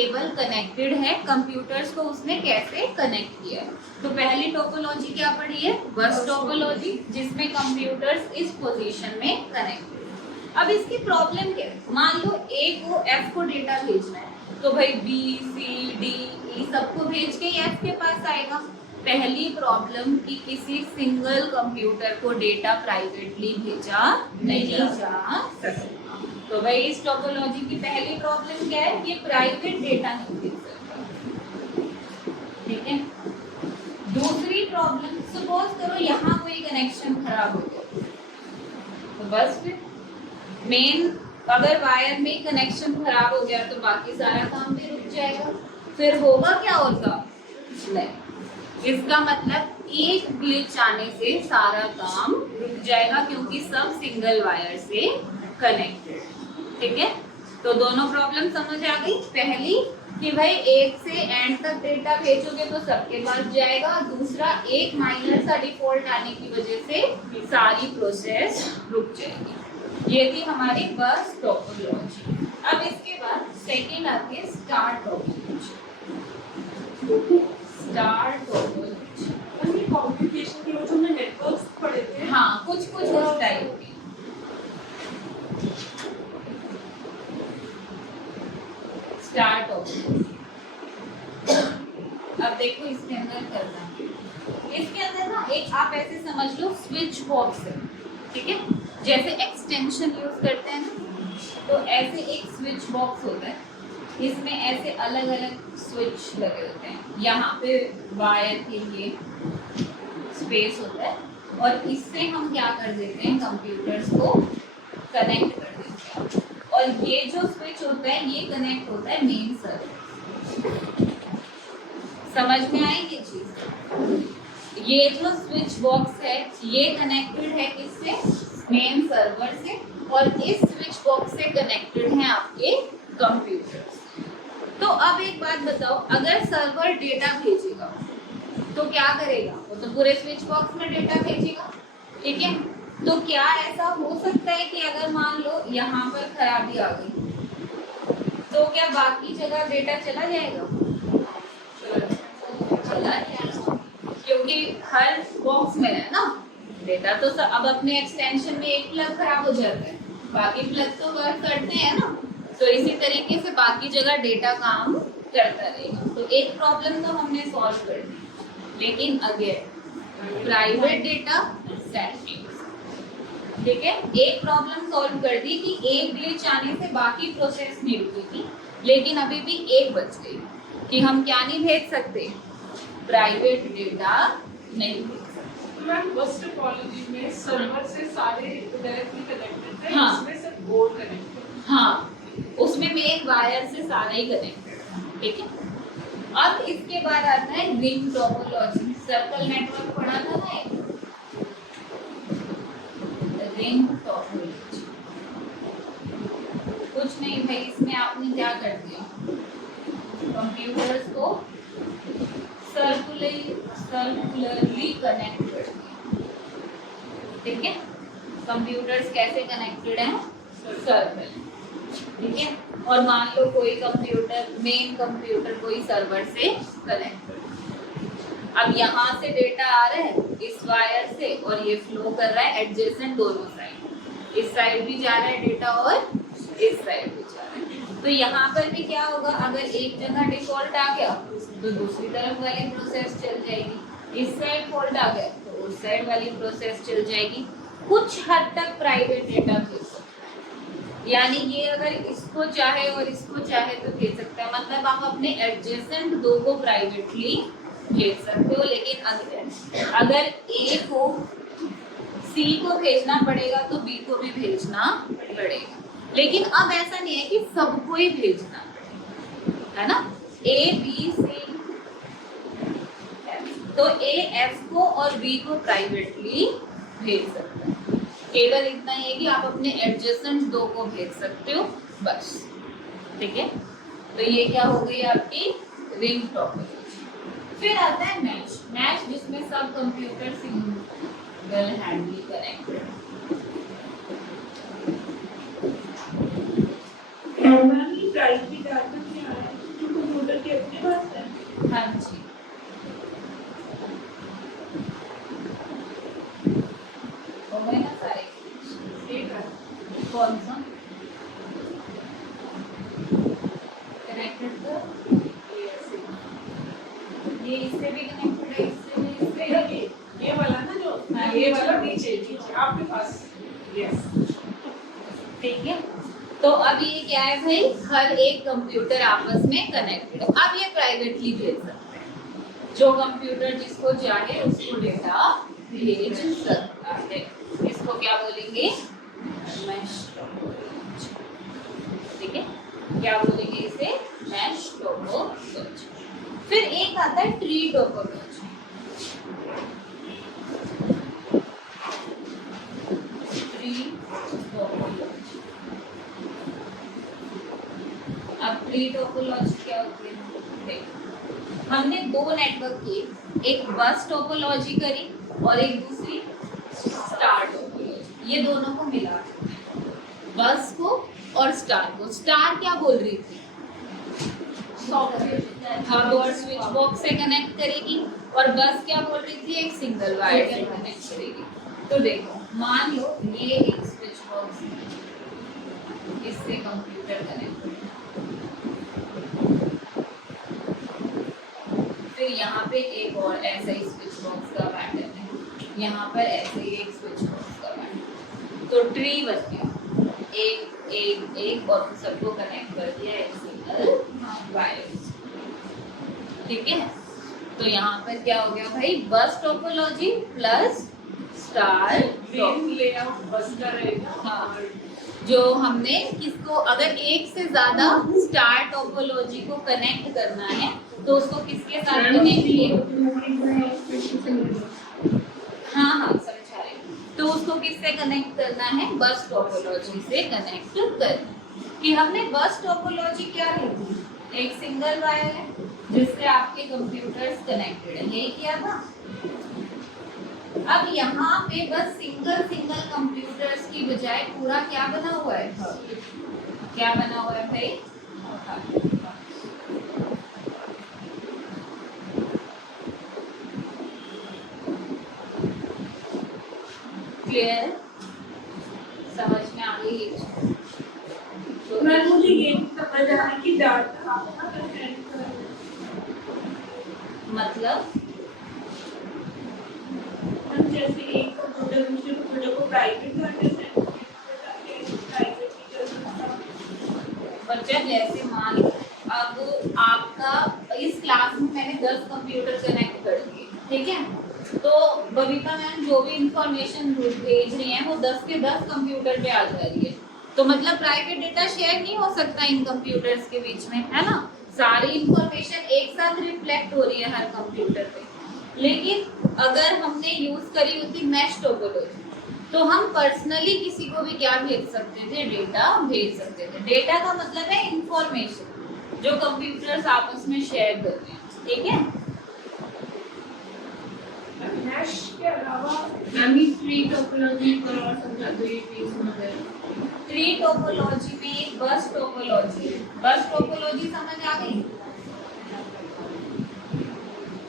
Cable connected है, computers को उसने कैसे कनेक्ट किया है। तो पहली टोपोलॉजी क्या पढ़ी है, बस टोपोलॉजी, जिसमें कंप्यूटर्स इस पोजीशन में कनेक्टेड। अब इसकी प्रॉब्लम क्या है, मान लो ए को एफ को डेटा भेजना है, तो भाई बी सी डी ई सबको भेज के एफ के पास आएगा। पहली प्रॉब्लम कि किसी सिंगल कंप्यूटर को डेटा प्राइवेटली भेजा नहीं जा सकता। तो भाई इस टोपोलॉजी की पहली प्रॉब्लम क्या है, ये प्राइवेट डेटा नहीं भेज सकता, ठीक है। दूसरी प्रॉब्लम, सपोज करो यहाँ कोई कनेक्शन खराब हो गया, तो बस फिर मेन अगर वायर में कनेक्शन खराब हो गया तो बाकी सारा काम भी रुक जाएगा। फिर होगा क्या होगा, नहीं, इसका मतलब एक ग्लिच आने से सारा काम रुक जाएगा, क्योंकि सब सिंगल वायर से कनेक्टेड, ठीक है। तो दोनों प्रॉब्लम समझ आ गई। पहली कि भाई एक से एंड तक डेटा भेजोगे तो सबके पास जाएगा, दूसरा एक माइनर सा डिफॉल्ट आने की वजह से सारी प्रोसेस रुक जाएगी। ये थी हमारी बस टोपोलॉजी। अब इसके बाद सेकेंड आती है star topology. Star topology communication की जो हमने नेटवर्क्स पढ़े थे, हाँ कुछ उस टाइप की। स्टार टोपोलॉजी, अब देखो इसके अंदर करना है, इसके अंदर ना एक आप ऐसे समझ लो स्विच बॉक्स है, ठीक है। जैसे एक्सटेंशन यूज करते हैं ना, तो ऐसे एक स्विच बॉक्स होता है, इसमें ऐसे अलग अलग स्विच लगे होते हैं। यहाँ पे वायर के लिए स्पेस होता है, और इससे हम क्या कर देते हैं, कंप्यूटर्स को कनेक्ट कर देते हैं। और ये जो स्विच होता है ये कनेक्ट होता है मेन सर्वर। समझ में आई ये चीज। ये जो स्विच बॉक्स है ये कनेक्टेड है किससे, मेन सर्वर से, और इस स्विच बॉक्स से कनेक्टेड है आपके कंप्यूटर। तो अब एक बात बताओ, अगर सर्वर डेटा भेजेगा तो क्या करेगा, वो तो पूरे स्विच बॉक्स में डेटा भेजेगा, ठीक है। तो क्या ऐसा हो सकता है कि अगर मान लो यहाँ पर खराबी आ गई तो क्या बाकी जगह डेटा चला जाएगा, चला जाएगा, क्योंकि हर बॉक्स में है ना डेटा। तो अब अपने एक्सटेंशन में एक प्लग खराब हो जाता है, बाकी प्लग तो वर्क करते हैं ना, तो इसी तरीके से बाकी जगह डेटा काम करता रहेगा। तो एक प्रॉब्लम तो हमने सॉल्व कर दी, लेकिन अगेन प्राइवेट डेटा सेंसिटिव, ठीक है। एक प्रॉब्लम सॉल्व कर दी कि एक ग्लिच आने से बाकी प्रोसेस नहीं रुकी थी, लेकिन अभी भी एक बच गई कि हम क्या नहीं भेज सकते, प्राइवेट डेटा नहीं भेज सकते। मैम बस टोपोलॉजी में सर्वर से सारे डायरेक्टली कनेक्टेड थे, हाँ। इसमें सिर्फ बोर्ड कनेक्टेड, हाँ, उसमें मेन वायर से सारा ही कनेक्टेड है, ठीक है। अब इसके बाद आता है रिंग टोपोलॉजी। सर्कल नेटवर्क पढ़ा था ना एक, रिंग टोपोलॉजी। कुछ नहीं भाई, इसमें आपने क्या कर दिया, कंप्यूटर्स को सर्कुलरली कनेक्ट कर दिया, ठीक है। कंप्यूटर्स कैसे कनेक्टेड हैं, सर्कल, ठीक है। और मान लो कोई कंप्यूटर, मेन कंप्यूटर कोई सर्वर से कनेक्ट कर, अब यहाँ से डेटा आ रहा है इस वायर से, और ये फ्लो कर रहा है एडजेसेंट दोनों साइड, इस साइड भी जा रहा है डेटा और इस साइड भी जा रहा है। तो यहाँ पर भी क्या होगा, अगर एक जगह डिफॉल्ट आ गया तो दूसरी तरफ वाली प्रोसेस चल जाएगी, इस साइड फॉल्ट आ गया तो उस साइड वाली प्रोसेस चल जाएगी। कुछ हद तक प्राइवेट डेटा भेज सकता है, यानी ये अगर इसको चाहे और इसको चाहे तो भेज सकता है, मतलब आप अपने एडजेसेंट दो को प्राइवेटली भेज सकते हो। लेकिन अगर ए को सी को भेजना पड़ेगा तो बी को भी भेजना पड़ेगा। लेकिन अब ऐसा नहीं है कि सबको ही भेजना है ना, ए बी सी, तो ए एफ को और बी को प्राइवेटली भेज सकते हैं। केवल इतना ही है कि आप अपने एडजेसेंट दो को भेज सकते हो बस, ठीक है। तो ये क्या हो गई आपकी रिंग टोपोलॉजी। फिर आता है मैश। मैश जिसमें सब computer single हैंडली connected. Private data में आया हाँ जी, हो गए ना सारे? ठीक है। कौन सा कनेक्टेड? तो ये इससे भी कनेक्टेड है, इससे भी, इससे भी। ये वाला ना जो, हाँ, ये वाला नीचे नीचे आपके पास। यस, ठीक है। तो अब ये क्या है भाई, हर एक कंप्यूटर आपस में कनेक्टेड है। अब ये प्राइवेटली भेज सकते हैं, जो कंप्यूटर जिसको चाहे उसको डेटा भेज सकता है। इसको क्या बोलेंगे? Mesh topology. ठीक है, क्या बोलेंगे इसे? Mesh topology. फिर एक आता है ट्री टोपोलॉजी। Tree topology. अब ट्री टोपोलॉजी क्या होती है? देखो, हमने दो नेटवर्क किए, एक बस टोपोलॉजी करी और एक दूसरी स्टार टोपोलॉजी। ये दोनों को मिला, बस को और स्टार को। स्टार क्या बोल रही थी? हब और स्विच बॉक्स से कनेक्ट करेगी, और बस क्या बोल रही थी? एक सिंगल वायर से कनेक्ट करेगी। तो देखो, मान लो ये एक स्विच बॉक्स है, इससे कंप्यूटर कनेक्ट है, फिर यहाँ पे एक और ऐसा ही स्विच बॉक्स का पैटर्न है, यहाँ पर ऐसे ही एक स्विच बॉक्स का पैटर्न। तो ट्री बन गया, एक एक एक, और सबको कनेक्ट कर दिया एक सिंगल वायर। ठीक है, तो यहाँ पर क्या हो गया भाई? बस topology plus star man layout बस का रहेगा। हाँ, जो हमने किसको, अगर एक से ज्यादा स्टार टोपोलॉजी को कनेक्ट करना है तो उसको किसके साथ कनेक्ट किए? हाँ हाँ, समझा रहे। तो उसको किससे कनेक्ट करना है? बस टोपोलॉजी से कनेक्ट करना। कि हमने बस टोपोलॉजी क्या ली थी? एक सिंगल वायर है जिससे आपके कंप्यूटर्स कनेक्टेड है, यही किया था। अब यहाँ पे बस सिंगल सिंगल कंप्यूटर्स की बजाय पूरा क्या बना हुआ है? क्या बना हुआ है भाई? क्लियर? समझ में आ गई? तो मैं मुझे ये नहीं समझ आ रहा कि डाटा आपका कंटेंट मतलब हम जैसे एक कंप्यूटर दूसरे कंप्यूटर को प्राइवेट करते हैं, बच्चा जैसे मान लो अब आपका इस क्लास में मैंने 10 कंप्यूटर कनेक्ट कर दिए, ठीक है? तो बबीता मैम जो भी इंफॉर्मेशन भेज रही हैं वो 10 के 10 कंप्यूटर पे आ जा रही है। तो मतलब प्राइवेट डेटा शेयर नहीं हो सकता इन कंप्यूटर्स के बीच में, है ना? सारी इंफॉर्मेशन एक साथ रिफ्लेक्ट हो रही है हर कंप्यूटर पे। लेकिन अगर हमने यूज करी होती मैश टोपोलॉजी तो हम पर्सनली किसी को भी क्या भेज सकते थे? डेटा भेज सकते थे। डेटा का मतलब है इंफॉर्मेशन जो कंप्यूटर्स आपस में शेयर करते हैं, ठीक है? हैश के अलावा अभी ट्री टोपोलॉजी पर और समझा दो, ये प्लीज मगर ट्री टोपोलॉजी में एक बस टोपोलॉजी है। बस टोपोलॉजी समझ आ गई?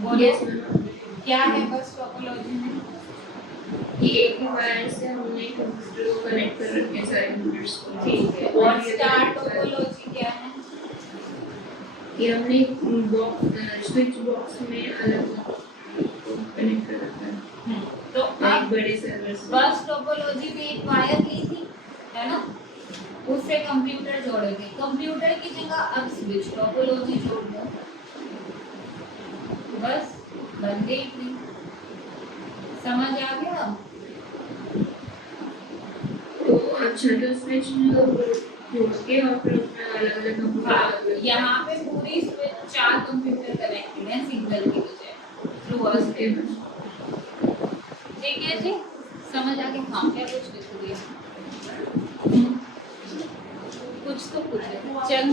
बोलो, क्या है बस टोपोलॉजी में? कि एक ही वायर से हमने कंप्यूटर को कनेक्ट कर रखे हैं सारे कंप्यूटर्स को। ठीक है। और स्टार टोपोलॉजी क्या है? कि हमने बॉक्स स्विच बॉक्स में अलग कनेक्ट कर रखा है तो एक अब बड़े सर्वर से। बस टोपोलॉजी में एक वायर ली थी, है ना? उससे कंप्यूटर जोड़ेंगे। कंप्यूटर की जगह अब स्विच टोपोलॉजी जोड़ दो, बस बन गई ट्री। समझ आ गया? तो अच्छा, तो स्विच जोड़ के और फिर उसमें अलग अलग कंप्यूटर यहाँ पे पूरी स्विच 4 कंप्यूटर कनेक्टेड हैं सिंगल की बजाय थ्रू अ स्विच। ठीक है जी, समझ आ गया? हाँ, क्या कुछ लिख दिया? कुछ तो कुछ है। चल,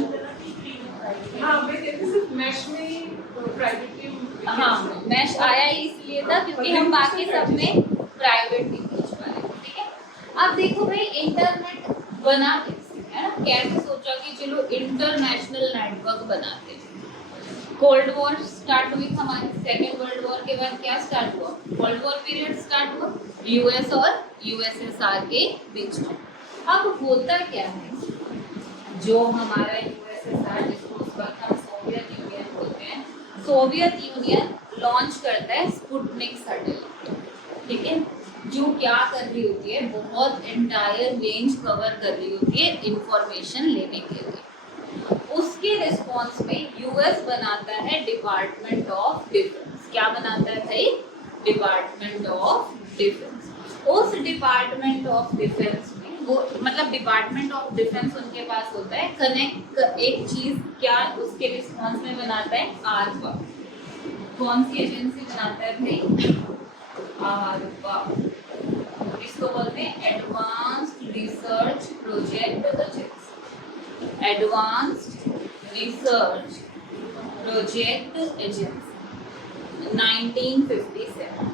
हाँ मैं कहती सिर्फ मैश में ही प्राइवेटली। हाँ मैश आया ही इसलिए था क्योंकि हम बाकी सब में प्राइवेट नहीं भेज पा रहे, ठीक है? अब देखो भाई, इंटरनेट बना कैसे, है ना? कैसे सोचा कि चलो इंटरनेशनल नेटवर्क बनाते हैं। कोल्ड वॉर स्टार्ट स्टार्ट हुई हमारी सेकेंड वर्ल्ड वॉर के बाद क्या स्टार्ट हुआ, वर्ल्ड वॉर पीरियड स्टार्ट हुआ यूएस और यूएसएसआर के बीच में। अब होता क्या है, जो हमारा यूएसएसआर जिसको उस वक्त हम सोवियत यूनियन बोलते हैं, सोवियत यूनियन लॉन्च करता है स्पुतनिक सैटेलाइट, ठीक है, जो क्या कर रही होती है, बहुत एंटायर रेंज कवर कर रही होती है इंफॉर्मेशन लेने के लिए। उसके रिस्पॉन्स में यूएस बनाता है डिपार्टमेंट ऑफ डिफेंस। क्या बनाता है भाई, डिपार्टमेंट ऑफ डिफेंस। उस डिपार्टमेंट ऑफ डिफेंस में वो मतलब डिपार्टमेंट ऑफ डिफेंस उनके पास होता है, कनेक्ट एक चीज क्या उसके रिस्पॉन्स में बनाता है, आरपा। कौन सी एजेंसी बनाता है भाई, आरपा। इसको बोलते हैं advanced research project agency, advanced research project agency 1957।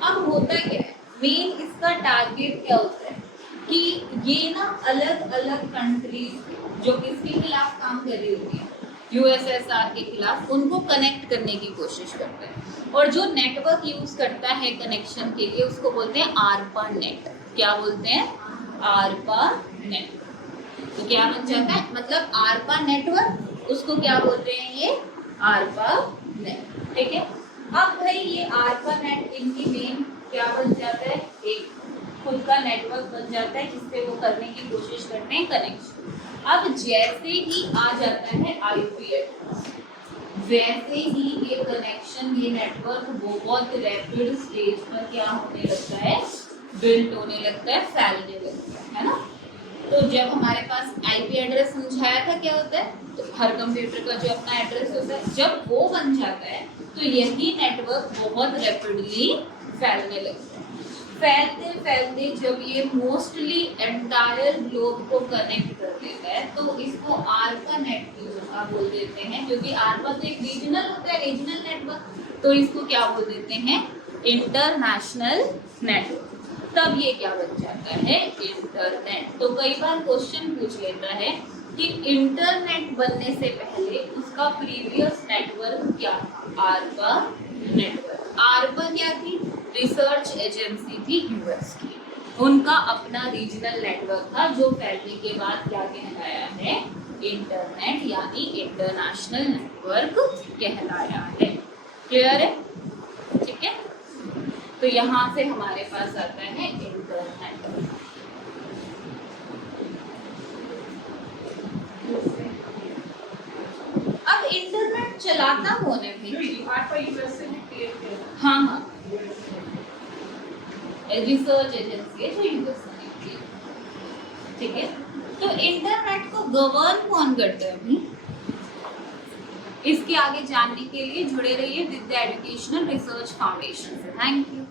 अब होता क्या है, मेन इसका टारगेट क्या होता है कि ये ना अलग अलग कंट्रीज जो किसके खिलाफ काम कर रही होती है, यूएसएसआर के खिलाफ, उनको कनेक्ट करने की कोशिश करते हैं। और जो नेटवर्क यूज करता है कनेक्शन के लिए उसको बोलते हैं आरपा नेट। क्या बोलते हैं, आरपा नेट। तो क्या बन जाता है, मतलब आरपा नेटवर्क, उसको क्या बोलते हैं, ये आरपा नेट, ठीक है। अब भाई ये आरपा नेट इनकी मेन क्या बन जाता है, एक खुद का नेटवर्क बन जाता है जिससे वो करने की कोशिश करते हैं कनेक्शन। अब जैसे ही आ जाता है आईपी एड्रेस, वैसे ही ये कनेक्शन, ये नेटवर्क बहुत रैपिड स्टेज पर क्या होने लगता है, बिल्ड होने लगता है, फैलने लगता है ना। तो जब हमारे पास आईपी एड्रेस समझाया था क्या होता है, तो हर कंप्यूटर का जो अपना एड्रेस होता है, जब वो बन जाता है तो यही नेटवर्क बहुत रैपिडली फैलने लगता है। फैलते फैलते जब ये मोस्टली एंटायर ग्लोब को कनेक्ट कर देता है तो इसको आरपा नेटवर्क बोल देते हैं, क्योंकि आरपा तो एक रीजनल होता है, रीजनल नेटवर्क, तो इसको क्या बोल देते हैं, इंटरनेशनल नेटवर्क। तब ये क्या बन जाता है, इंटरनेट। तो कई बार क्वेश्चन पूछ लेता है कि इंटरनेट बनने से पहले उसका प्रीवियस नेटवर्क क्या था, आरपा नेटवर्क। आरपा क्या थी, रिसर्च एजेंसी थी यूएस की, उनका अपना रीजनल नेटवर्क था जो फैलने के बाद क्या कहलाया है, इंटरनेट यानी इंटरनेशनल नेटवर्क कहलाया है। क्लियर है, ठीक है। तो यहाँ से हमारे पास आता है इंटरनेट। अब इंटरनेट चलाता कौन है भाई, हाँ, रिसर्च एजेंसी है जो यूएस की, ठीक है। तो इंटरनेट को गवर्न कौन करता है भाई, इसके आगे जानने के लिए जुड़े रहिए with the educational research foundation से। Thank you.